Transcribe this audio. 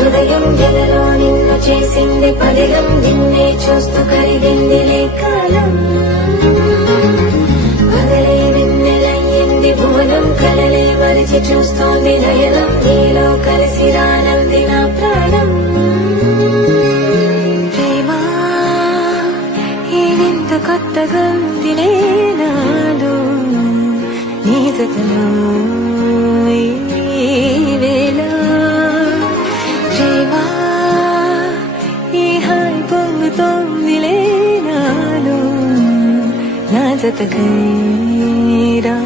హృదయం ఎలలో నిన్ను చేసింది పదిలం నిన్నే చూస్తూ కరిగిందిలే కాలం పగలే వెన్నెలయ్యింది భువనం కలలే మరిచి చూస్తోంది నయనం నీలో కలిసి రానంది నా ప్రాణం ప్రేమా ఏదెంత కొత్తగా ఉందిలే నాలో నీ జతలో పొంగుతోందిలే నాలో నా జతకై రా